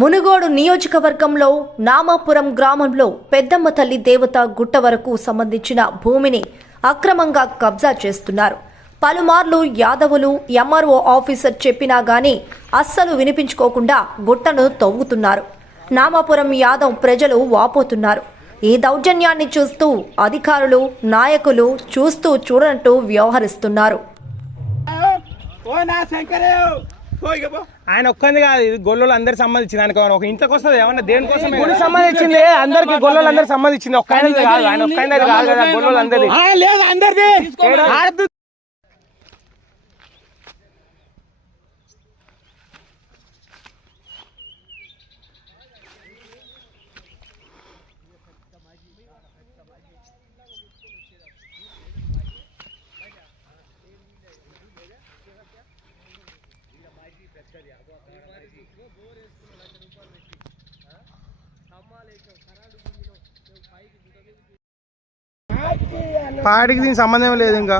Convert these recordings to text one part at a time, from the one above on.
మునుగోడు నియోజకవర్గంలో నామాపురం గ్రామంలో పెద్దమ్మ తల్లి దేవత గుట్ట వరకు సంబంధించిన భూమిని అక్రమంగా కబ్జా చేస్తున్నారు. పలుమార్లు యాదవులు ఎంఆర్ఓ ఆఫీసర్ చెప్పినా గానీ అస్సలు వినిపించుకోకుండా గుట్టను తవ్వుతున్నారు. నామాపురం యాదవ్ ప్రజలు వాపోతున్నారు. ఈ దౌర్జన్యాన్ని చూస్తూ అధికారులు నాయకులు చూస్తూ చూడనట్టు వ్యవహరిస్తున్నారు. ఆయన ఒక్కంది కాదు, ఇది గొల్లలు అందరికి సంబంధించింది. ఆయన ఒక ఇంట్లోకి వస్తుంది ఏమన్నా దేనికోసం గుడి సంబంధించింది, అందరికి గొల్లలు అందరికి సంబంధించింది. ఒక్క కాదు, ఆయన ఒక్కైనా కాదు కదా, గొల్లలు అందరిది లేదు, అందరిది. పాటికి దీనికి సంబంధం లేదు. ఇంకా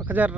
ఒక జర